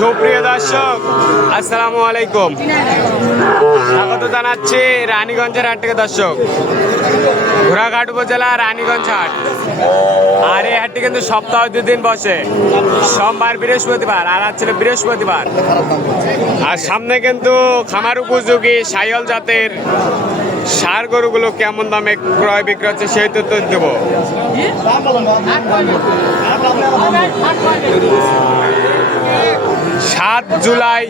সুপ্রিয় দর্শক আসসালামু আলাইকুম, স্বাগত জানাচ্ছি রানীগঞ্জের হাট থেকে। দর্শক, ঘোড়াঘাট উপজেলা রানীগঞ্জ হাট। আর এই হাটটি কিন্তু সপ্তাহে 2 দিন বসে, সোমবার বৃহস্পতিবার, আর আজ ছিল বৃহস্পতিবার। আর সামনে কিন্তু খামার উপযোগী সাইওয়াল জাতের ষাঁড় গরুগুলো কেমন দামে ক্রয় বিক্রয় হচ্ছে সেই তথ্য দেব। 7 জুলাই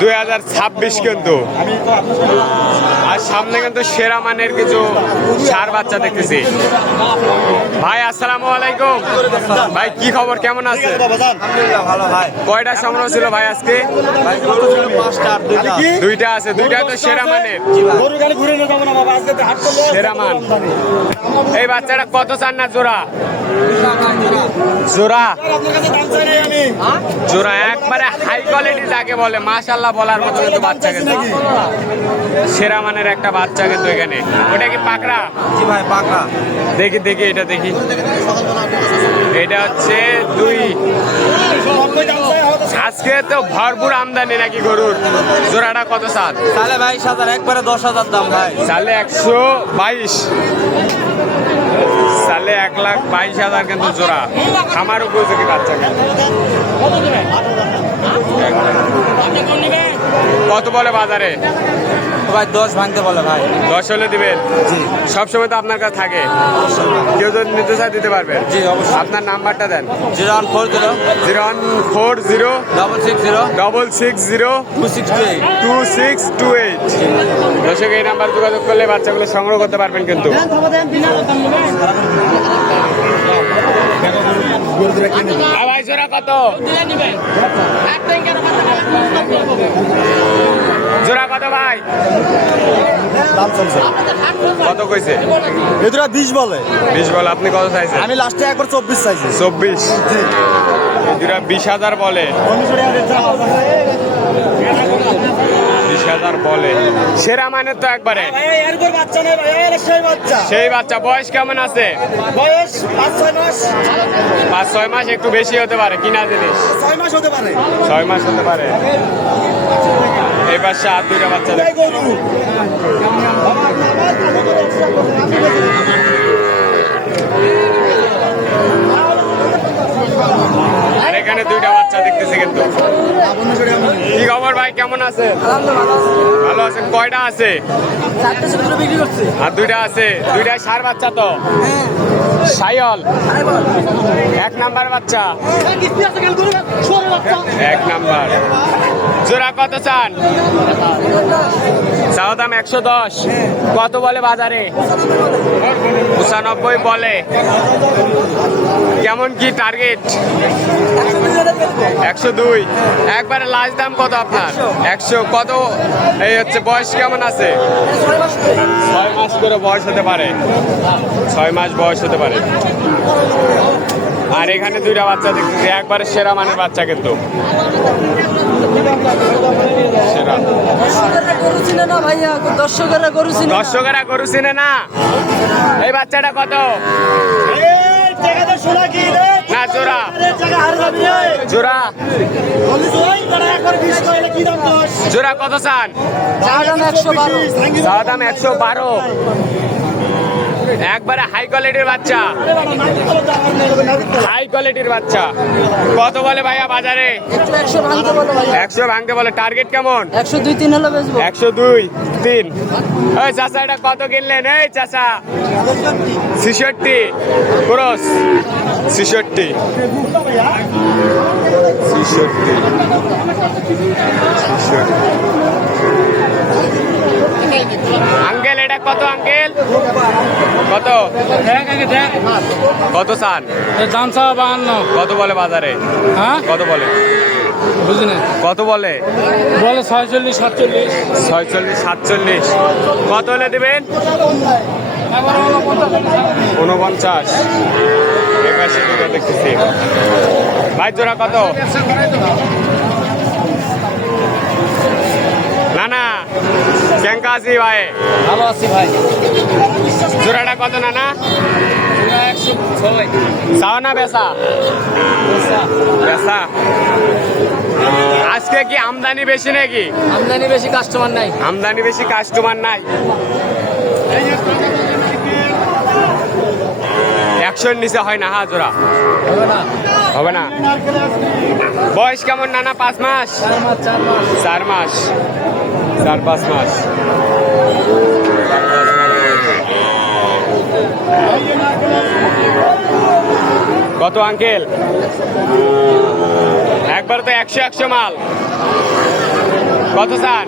2026 কিন্তু। আর সামনে কিন্তু সেরা মানের কিছু ষাঁড় বাচ্চা দেখতেছি। ভাই আসসালামু আলাইকুম। ভাই কি খবর, কেমন আছে? ভালো ভাই। কয়টা সংগ্রহ ছিল ভাই আজকে? দুইটা আছে, দুইটা তো সেরা মানের, সেরা মান। এই বাচ্চাটা কত চান না জোড়া? জোড়া জোড়া একবারে হাই কোয়ালিটি যাকে বলে, মাশাআল্লাহ বলার মতো কিন্তু বাচ্চা, কিন্তু সেরা মানের একটা বাচ্চা কিন্তু এখানে। ওটা কি পাকড়া? জি ভাই, পাকড়া। দেখি দেখি এটা দেখি, এটা হচ্ছে 2। আজকে তো ভরপুর আমদানি নাকি গরুর। জোড়াটা কত চান? তাহলে 22,000, একবারে 10,000 দাম ভাই। তাহলে 122, তাহলে 1,22,000 কিন্তু জোড়া। খামার উপযোগী বাচ্চা কিন্তু। কত বলে বাজারে? ভাই 10 ভাঙতে বলে ভাই। 10 হলে দিবেন? সবসময় তো আপনার কাছে থাকে, কেউ যদি নিতে চায় দিতে পারবেন? জি অবশ্যই। আপনার নাম্বারটা দেন। 0140 0140 660 2628। 2628। দর্শক, এই নাম্বার যোগাযোগ করলে বাচ্চাগুলো সংগ্রহ করতে পারবেন কিন্তু। ভাই জোড়া কত? জোড়া কত ভাই? কত কইছে? এদুরা 20 বলে। 20 বলে। আপনি কত চাইছেন? আমি লাস্টে একবার 24 চাইছি। 24। এদুরা 20,000 বলে। 20,000 বলে। সেরা মানের তো একবারে সেই বাচ্চা। বয়স কেমন আছে? বয়স 5-6 মাস। 5-6 মাস, একটু বেশি হতে পারে। কিনা জিনিস 6 মাস হতে পারে। 6 মাস হতে পারে। এই পাশে আর 2টা বাচ্চা দেখো। আর এখানে 2টা বাচ্চা দেখতেছি কিন্তু। কি খবর ভাই, কেমন আছে? ভালো আছেন। কয়টা আছে? আর 2টা আছে। 2টা ষাঁড় বাচ্চা তো? সাইওয়াল। 1 নাম্বার বাচ্চা। 1 নাম্বার। জোড়া কত চান? চাওয়া দাম 110। কত বলে বাজারে? 95 বলে। কেমন কি টার্গেট? 102। একবারে লাস্ট দাম কত আপনার? 100। কত এই হচ্ছে, বয়স কেমন আছে? 6 মাস করে বয়স হতে পারে। 6 মাস বয়স হতে পারে। আর এখানে 2টা বাচ্চা দেখতেছি, একবারে সেরা মানের বাচ্চা কিন্তু। সেরা। দর্শকেরা গরু চিনে না। এই বাচ্চাটা কত? না জোড়া। জোড়া জোড়া কত চান? চাওয়া দাম 112। একবারে হাই কোয়ালিটির বাচ্চা, হাই কোয়ালিটির বাচ্চা। কত বলে ভাইয়া বাজারে? 100 ভাঙতে বলে। টার্গেট কেমন? 102-3 হলে বেচবো। 102-3। এই চাচা, এটা কত কিনলেন? এই চাচা 66 ক্রস। 66। আঙ্কেল এটা কত? আঙ্কেল কত? কত চান? দাম চাওয়া 52। কত বলে বাজারে? হ্যাঁ কত বলে? বুঝিনি। কত বলে? বলে 46, 47। 46, 47। কত হলে দেবেন? 49। এপাশে দুটো দেখতেছি। ভাই জোড়া কত? না না, কেঙ্কা আছি ভাই? ভালো আছি ভাই। জোড়াটা কত নানা? 106। চাও না বেচা? বেচা আমদানি বেশি নাকি? আমদানি বেশি, কাস্টমার নাই। আমদানি বেশি, কাস্টমার নাই। 100-র নিচে হয় না হা জোড়া? হবে না। হবে না। বয়স কেমন নানা? 5 মাস? 4 মাস, 4-5 মাস। কত আঙ্কেল? একবার তো 100 মাল। কত চান?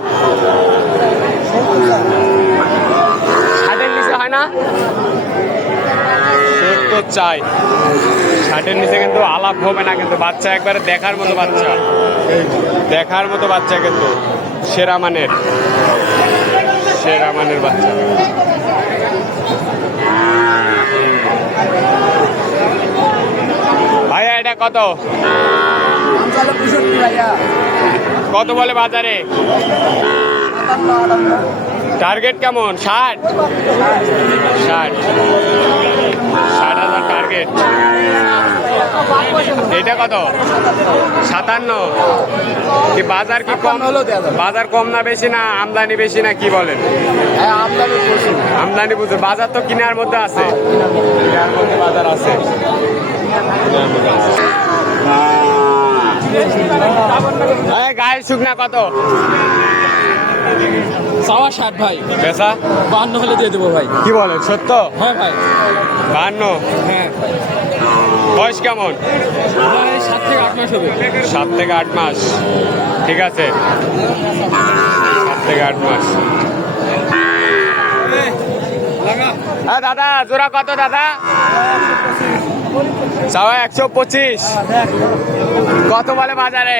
60-এর নিচে হয় না? 70 চাই। 60-এর নিচে কিন্তু আলাপ হবে না, কিন্তু বাচ্চা একবারে দেখার মতো বাচ্চা, দেখার মতো বাচ্চা, কিন্তু সেরা মানের, সেরা মানের বাচ্চা। ভাইয়া এটা কত? কত বলে বাজারে? টার্গেট কেমন? 60? 60,000 টার্গেট। এটা কত? 57? কি বাজার কি কম? বাজার কম না বেশি, না আমদানি বেশি, না কি বলেন? আমদানি বুঝে। বাজার তো কিনার মধ্যে আছে, কিনার মধ্যে বাজার আছে। গায়ের শুকনা কত? 60 ভাই। পেশা 52 হলে দিয়ে দেবো ভাই। কি বলেন, সত্য? হ্যাঁ ভাই। 52? হ্যাঁ। বয়স কেমন? 7 থেকে 8 মাস হবে। 7 থেকে 8 মাস। ঠিক আছে, 7 থেকে 8 মাস। হ্যাঁ দাদা, জোড়া কত দাদা? চাওয়া 125। কত বলে বাজারে?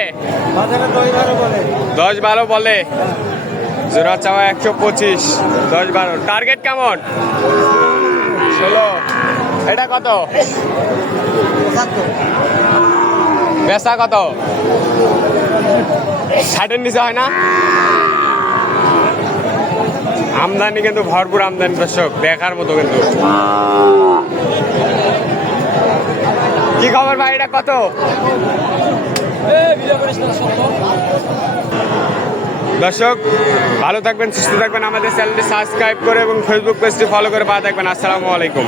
10-12 বলে। জোড়া চাওয়া 125, 10-12। টার্গেট কেমন? 16। এটা কত? বেচা কত? 60-এর নিচে হয় না? আমদানি কিন্তু ভরপুর আমদানি দর্শক, দেখার মতো কিন্তু। কি খবর ভাই, এটা কত? দর্শক ভালো থাকবেন, সুস্থ থাকবেন, আমাদের চ্যানেলটি সাবস্ক্রাইব করে এবং ফেসবুক পেজটি ফলো করে পাওয়া থাকবেন। আসসালামু আলাইকুম।